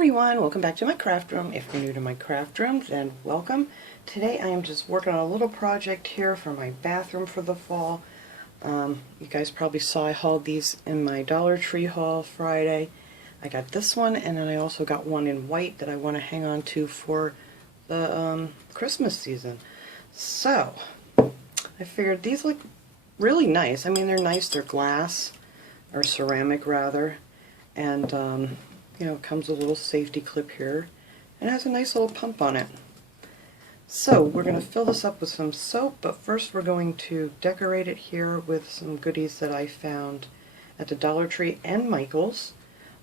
everyone, welcome back to my craft room. If you're new to my craft room, then welcome. Today I am just working on a little project here for my bathroom for the fall. You guys probably saw I hauled these in my Dollar Tree haul Friday. I got this one, and then I also got one in white that I want to hang on to for the Christmas season. So, I figured these look really nice. I mean, they're nice, they're glass, or ceramic rather, and you know, it comes with a little safety clip here, and it has a nice little pump on it. So we're going to fill this up with some soap, but first we're going to decorate it here with some goodies that I found at the Dollar Tree and Michael's.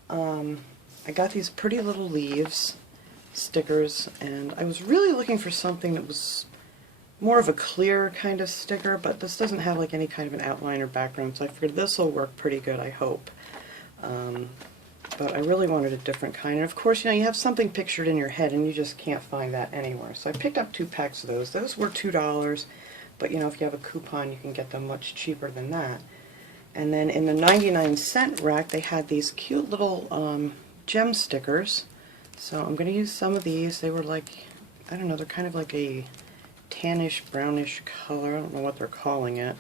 I got these pretty little leaves, stickers, and I was really looking for something that was more of a clear kind of sticker, but this doesn't have like any kind of an outline or background, so I figured this will work pretty good, I hope. But I really wanted a different kind. And of course, you know, you have something pictured in your head and you just can't find that anywhere. So I picked up 2 packs of those. Those were $2, but you know, if you have a coupon, you can get them much cheaper than that. And then in the 99-cent rack, they had these cute little gem stickers. So I'm going to use some of these. They were like, I don't know, they're kind of like a tannish, brownish color. I don't know what they're calling it.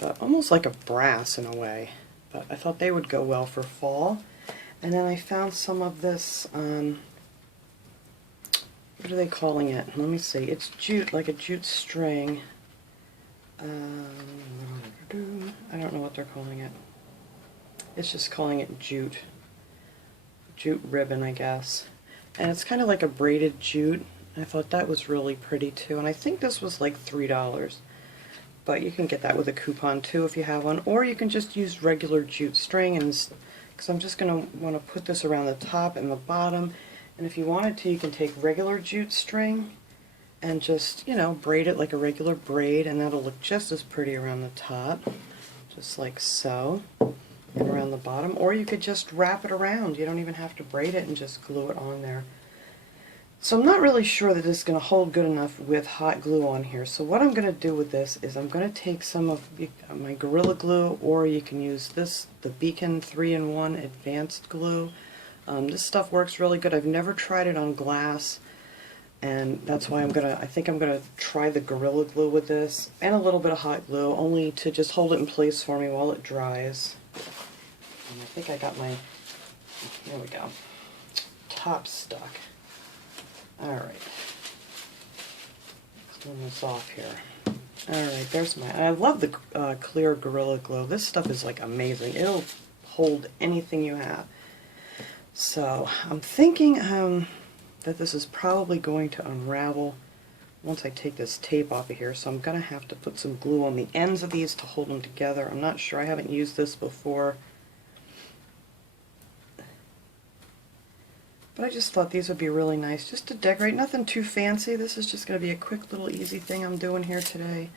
But almost like a brass in a way. But I thought they would go well for fall. And then I found some of this, what are they calling it? Let me see. It's jute, like a jute string. I don't know what they're calling it. It's just calling it jute. Jute ribbon, I guess. And it's kind of like a braided jute. I thought that was really pretty too. And I think this was like $3. But you can get that with a coupon too if you have one, or you can just use regular jute string, and because I'm just going to want to put this around the top and the bottom, and if you wanted to, you can take regular jute string and just, you know, braid it like a regular braid, and that'll look just as pretty around the top, just like so, and around the bottom, or you could just wrap it around. You don't even have to braid it and just glue it on there. So I'm not really sure that this is going to hold good enough with hot glue on here. So what I'm going to do with this is I'm going to take some of my Gorilla Glue, or you can use this, the Beacon 3-in-1 Advanced Glue. This stuff works really good. I've never tried it on glass, and that's why I think I'm going to try the Gorilla Glue with this, and a little bit of hot glue, only to just hold it in place for me while it dries. And I think I got my, here we go, top stuck. Alright, let's turn this off here. Alright, there's my, I love the clear Gorilla Glue. This stuff is like amazing. It'll hold anything you have. So, I'm thinking that this is probably going to unravel once I take this tape off of here, so I'm going to have to put some glue on the ends of these to hold them together. I'm not sure, I haven't used this before. But I just thought these would be really nice just to decorate. Nothing too fancy. This is just going to be a quick little easy thing I'm doing here today.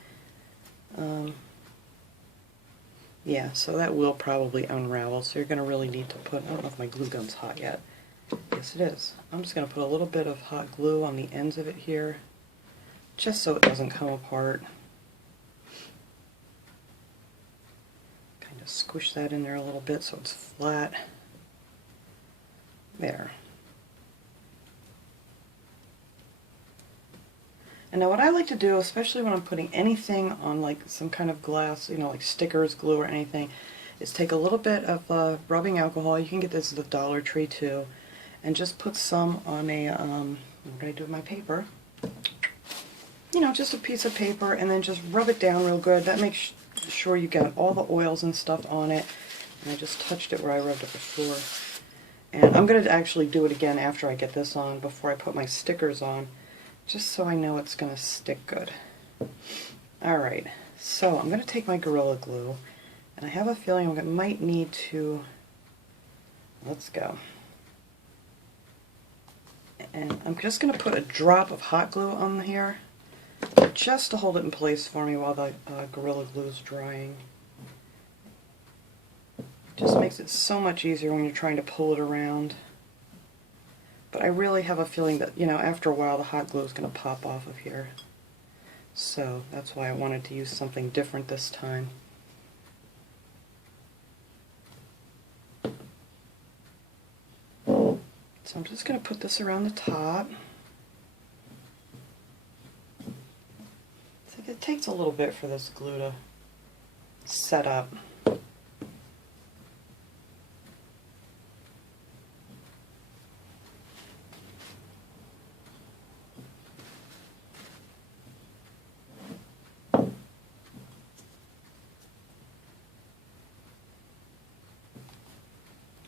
Yeah, so that will probably unravel, so you're going to really need to put, I don't know if my glue gun's hot yet. Yes, it is. I'm just going to put a little bit of hot glue on the ends of it here, just so it doesn't come apart. Kind of squish that in there a little bit so it's flat. There. And now what I like to do, especially when I'm putting anything on like some kind of glass, you know, like stickers, glue, or anything, is take a little bit of rubbing alcohol. You can get this at the Dollar Tree too, and just put some on a, what I'm going to do with my paper, you know, just a piece of paper, and then just rub it down real good. That makes sure you got all the oils and stuff on it. And I just touched it where I rubbed it before. And I'm going to actually do it again after I get this on, before I put my stickers on, just so I know it's going to stick good. Alright, so I'm going to take my Gorilla Glue, and I have a feeling I might need to, let's go. And I'm just going to put a drop of hot glue on here, just to hold it in place for me while the Gorilla Glue is drying. Just makes it so much easier when you're trying to pull it around. But I really have a feeling that, you know, after a while the hot glue is going to pop off of here. So that's why I wanted to use something different this time. So I'm just going to put this around the top. It's like it takes a little bit for this glue to set up.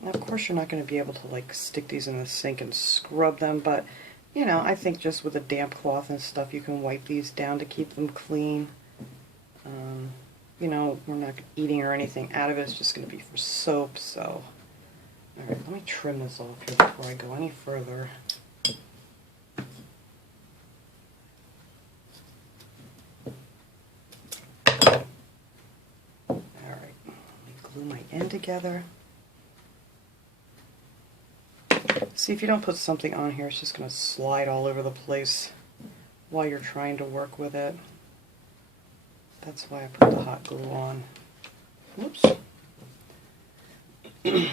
Now, of course, you're not going to be able to like stick these in the sink and scrub them, but you know, I think just with a damp cloth and stuff, you can wipe these down to keep them clean. You know, we're not eating or anything out of it. It's just going to be for soap. So, all right, let me trim this off here before I go any further. All right, let me glue my end together. See, if you don't put something on here, it's just going to slide all over the place while you're trying to work with it. That's why I put the hot glue on. Whoops. And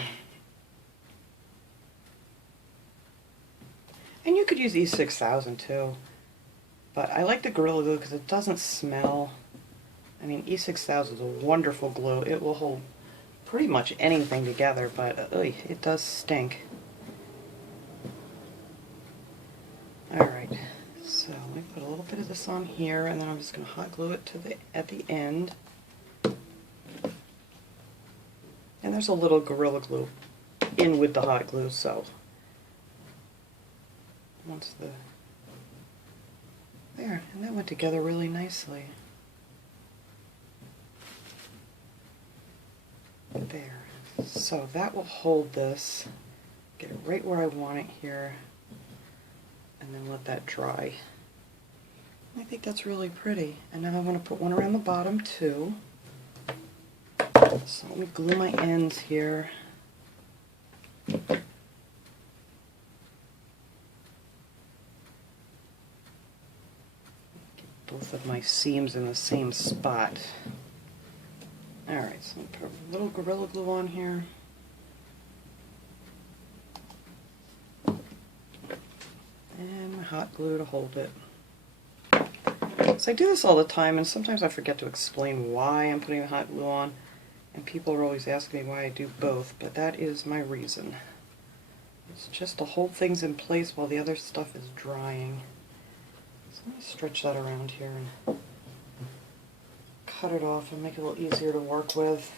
you could use E6000 too, but I like the Gorilla Glue because it doesn't smell. I mean, E6000 is a wonderful glue. It will hold pretty much anything together, but it does stink. Alright, so let me put a little bit of this on here, and then I'm just going to hot glue it to at the end. And there's a little Gorilla Glue in with the hot glue, so once there, and that went together really nicely. There. So that will hold this. Get it right where I want it here. And then let that dry. I think that's really pretty. And now I want to put one around the bottom too. So let me glue my ends here. Get both of my seams in the same spot. Alright, so I'm going to put a little Gorilla Glue on here. And my hot glue to hold it. So I do this all the time, and sometimes I forget to explain why I'm putting the hot glue on, and people are always asking me why I do both, but that is my reason. It's just to hold things in place while the other stuff is drying. So let me stretch that around here and cut it off and make it a little easier to work with.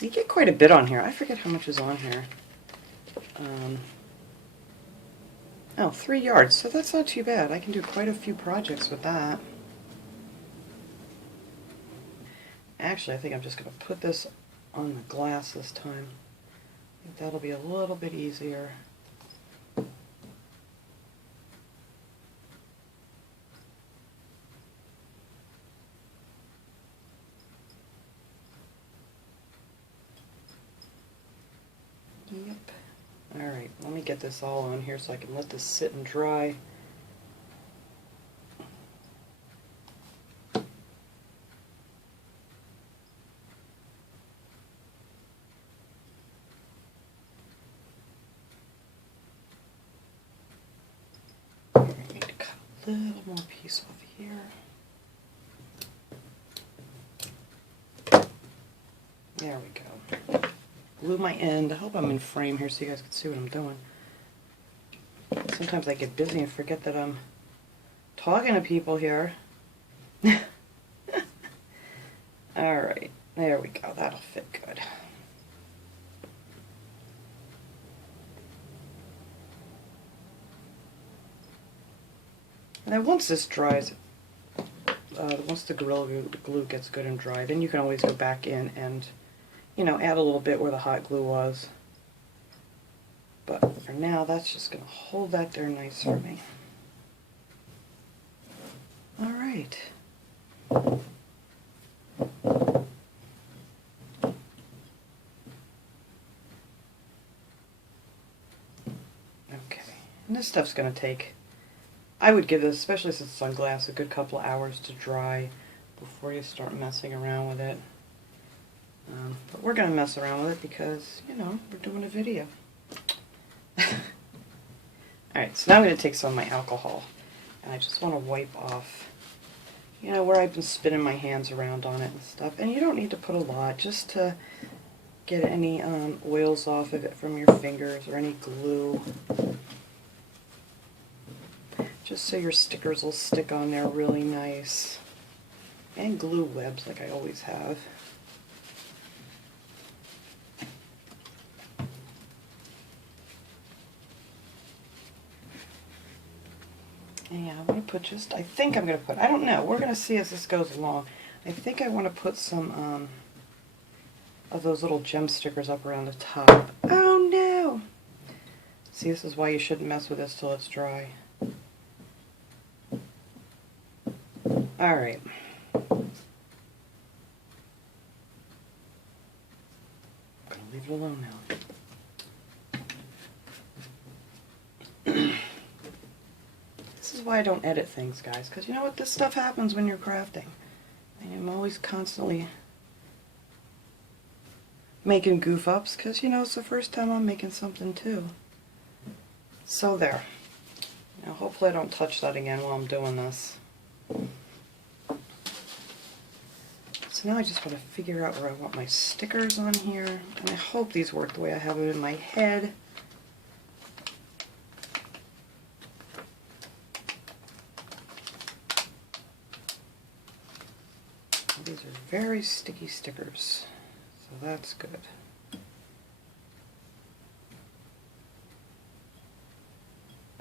You get quite a bit on here. I forget how much is on here. 3 yards, so that's not too bad. I can do quite a few projects with that. Actually, I think I'm just going to put this on the glass this time. I think that'll be a little bit easier. Yep. Alright, let me get this all on here so I can let this sit and dry. I need to cut a little more piece off here. There we go. Glue my end. I hope I'm in frame here so you guys can see what I'm doing. Sometimes I get busy and forget that I'm talking to people here. Alright, there we go. That'll fit good. And then once this dries, once the Gorilla Glue gets good and dry, then you can always go back in and, you know, add a little bit where the hot glue was. But for now, that's just going to hold that there nice for me. All right. Okay, and this stuff's going to take, I would give this, especially since it's on glass, a good couple of hours to dry before you start messing around with it. But we're going to mess around with it because, you know, we're doing a video. Alright, so now I'm going to take some of my alcohol, and I just want to wipe off, you know, where I've been spinning my hands around on it and stuff. And you don't need to put a lot, just to get any oils off of it from your fingers or any glue. Just so your stickers will stick on there really nice. And glue webs like I always have. And yeah, I'm going to put just, I think I'm going to put, I don't know, we're going to see as this goes along. I think I want to put some of those little gem stickers up around the top. Oh no! See, this is why you shouldn't mess with this till it's dry. Alright. I'm going to leave it alone now. This is why I don't edit things, guys, because you know what? This stuff happens when you're crafting. And I'm always constantly making goof-ups, because, you know, it's the first time I'm making something, too. So there. Now, hopefully I don't touch that again while I'm doing this. So now I just want to figure out where I want my stickers on here, and I hope these work the way I have them in my head. These are very sticky stickers, so that's good.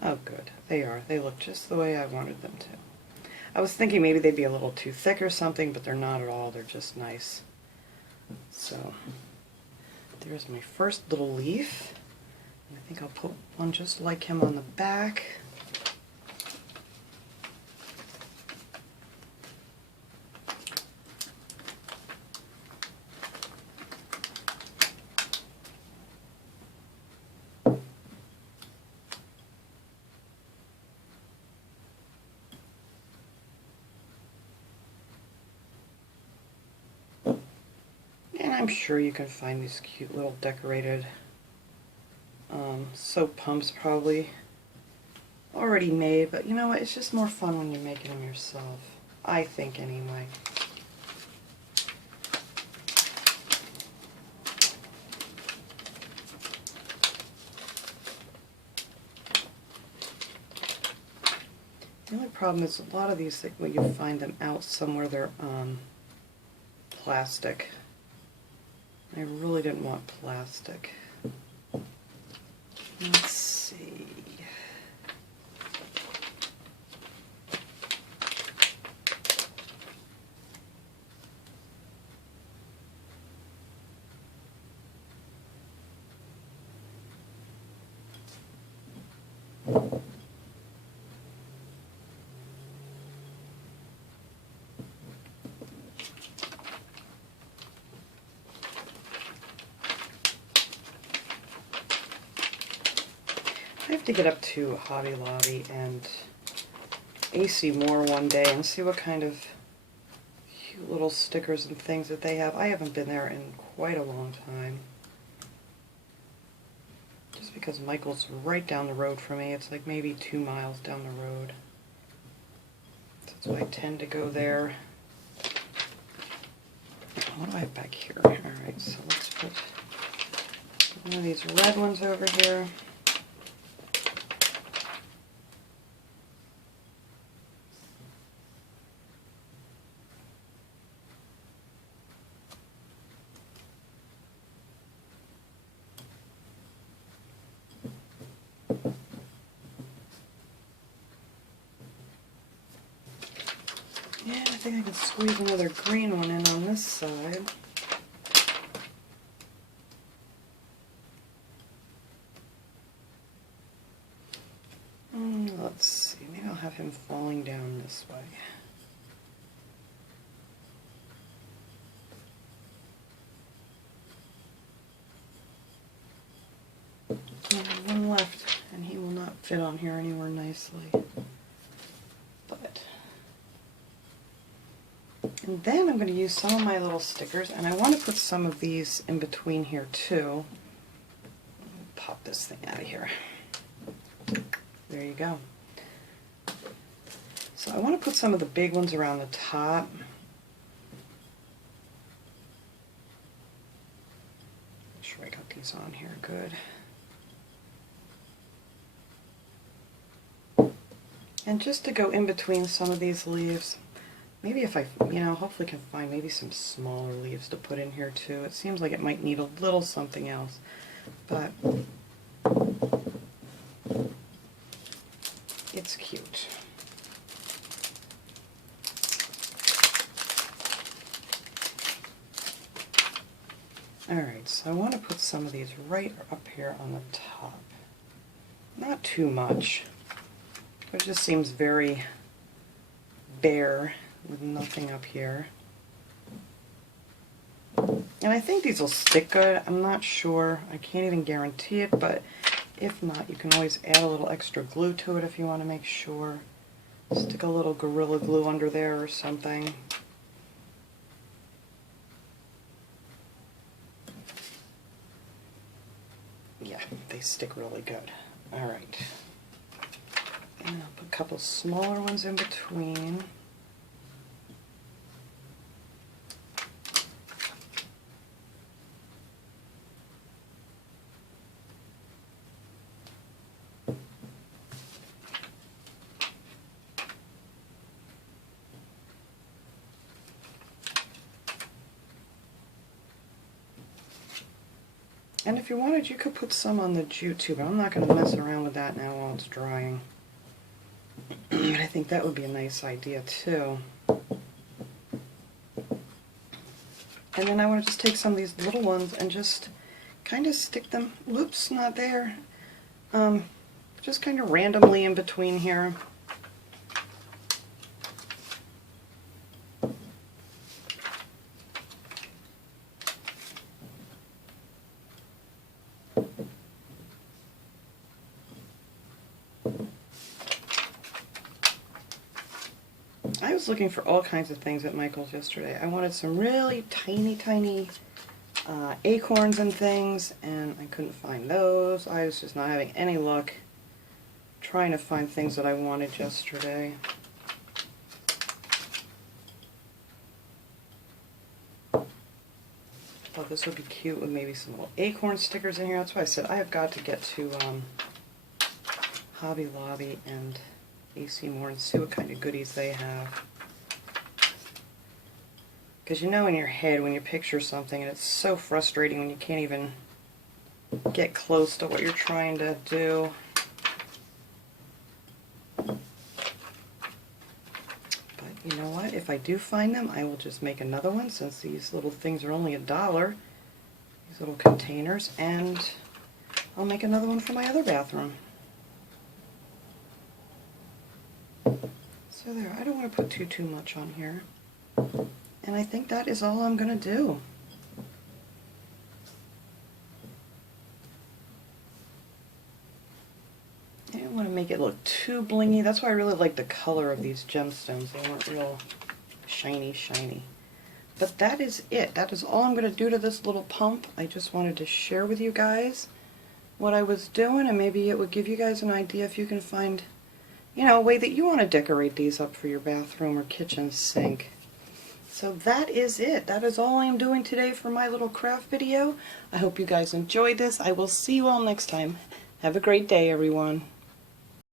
Oh good, they are. They look just the way I wanted them to. I was thinking maybe they'd be a little too thick or something, but they're not at all. They're just nice. So there's my first little leaf. And I think I'll put one just like him on the back. And I'm sure you can find these cute little decorated soap pumps probably already made, but you know what, it's just more fun when you're making them yourself. I think anyway. The only problem is a lot of these, when you find them out somewhere, they're plastic. I really didn't want plastic. Let's see. I have to get up to Hobby Lobby and AC Moore one day and see what kind of cute little stickers and things that they have. I haven't been there in quite a long time. Just because Michael's right down the road from me. It's like maybe 2 miles down the road. So that's why I tend to go there. What do I have back here? Alright, so let's put one of these red ones over here. Yeah, I think I can squeeze another green one in on this side. Let's see, maybe I'll have him falling down this way. One left, and he will not fit on here anywhere nicely. But And then I'm going to use some of my little stickers, and I want to put some of these in between here too. Pop this thing out of here. There you go. So I want to put some of the big ones around the top. Make sure I got these on here good. And just to go in between some of these leaves, maybe if I, hopefully can find maybe some smaller leaves to put in here too. It seems like it might need a little something else, but it's cute. Alright, so I want to put some of these right up here on the top. Not too much. It just seems very bare with nothing up here. And I think these will stick good. I'm not sure. I can't even guarantee it, but if not, you can always add a little extra glue to it if you want to make sure. Stick a little Gorilla Glue under there or something. Yeah, they stick really good. Alright. And I'll put a couple smaller ones in between. And if you wanted, you could put some on the jute too, but I'm not going to mess around with that now while it's drying. But I think that would be a nice idea too. And then I want to just take some of these little ones and just kind of stick them, whoops, not there, just kind of randomly in between here. I was looking for all kinds of things at Michael's yesterday. I wanted some really tiny acorns and things, and I couldn't find those. I was just not having any luck trying to find things that I wanted yesterday. Thought this would be cute with maybe some little acorn stickers in here. That's why I said I have got to get to Hobby Lobby and AC Moore and see what kind of goodies they have. Because you know in your head when you picture something, and it's so frustrating when you can't even get close to what you're trying to do. But you know what? If I do find them, I will just make another one, since these little things are only $1. These little containers, and I'll make another one for my other bathroom. So there, I don't want to put too much on here. And I think that is all I'm going to do. I don't want to make it look too blingy. That's why I really like the color of these gemstones. They weren't real shiny. But that is it. That is all I'm going to do to this little pump. I just wanted to share with you guys what I was doing, and maybe it would give you guys an idea if you can find, a way that you want to decorate these up for your bathroom or kitchen sink. So that is it. That is all I am doing today for my little craft video. I hope you guys enjoyed this. I will see you all next time. Have a great day, everyone.